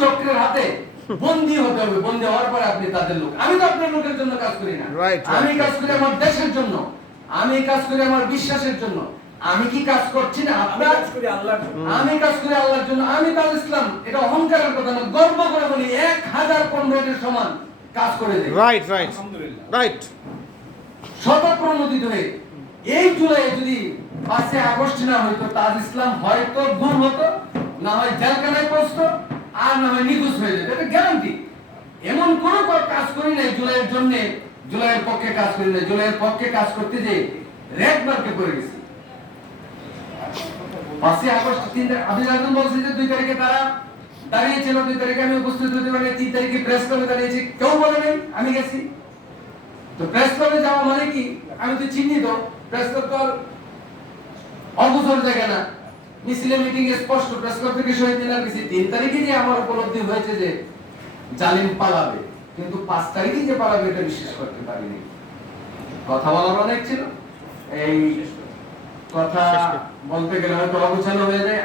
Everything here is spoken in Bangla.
চক্রের হাতে বন্দী হতে হবে, বন্দী হওয়ার পরে আপনি তাদের লোক। আমি তো আপনার লোকের জন্য কাজ করি না, আমি কাজ করি আমার দেশের জন্য, আমি কাজ করি আমার বিশ্বাসের জন্য। আমি কি কাজ করছি না? আপনার আমি কাজ করি আল্লাহর জন্য। আমি তো ইসলাম, এটা অহংকারের কথা না, গর্ব করে বলি 1000 কমরেডের সমান কাজ করে দেয়। Right right right. স্বতঃপ্রণোদিত হয়ে এই জুলাই যদি 5 আগস্ট না হইতো, তাজ ইসলাম হয়তো দূর হতো, না হয় জেলখানায় পৌঁছতো, আর না হয় নিখোঁজ হয়ে যেত। এটা গ্যারান্টি। এমন কোন কাজ করি নাই জুলাইয়ের জন্য, জুলাইয়ের পক্ষে কাজ করি নাই। জুলাইয়ের পক্ষে কাজ করতে যে রেড মার্কে পড়ে গেছি। 5 আগস্ট আব্দুল আজম বলছে যে 2 তারিখে তারা দাঁড়িয়েছিল, 2 তারিখে আমি উপস্থিত হতে পারি, 3 তারিখে প্রেস ক্লাবে দাঁড়িয়েছি, কেউ বলে নাই আমি গেছি। তো প্রেস ক্লাবে যাওয়া মানে কি? আমি তো চিহ্নিত, প্রেস ক্লাব তো আর অবসর জায়গা না, মিছিলে মিটিং এ স্পষ্ট প্রেস ক্লাব থেকে শহীদ মিনার গেছি। 3 তারিখে যে আমার উপলব্ধি হয়েছে যে জালিম পালাবে, কিন্তু 5 তারিখে যে পালাবে এটা বিশ্বাস করতে পারিনি। কথা বলার অনেক ছিল, এই কথা বলতে গেলে হয়তো অগোছালো হয়ে যায়।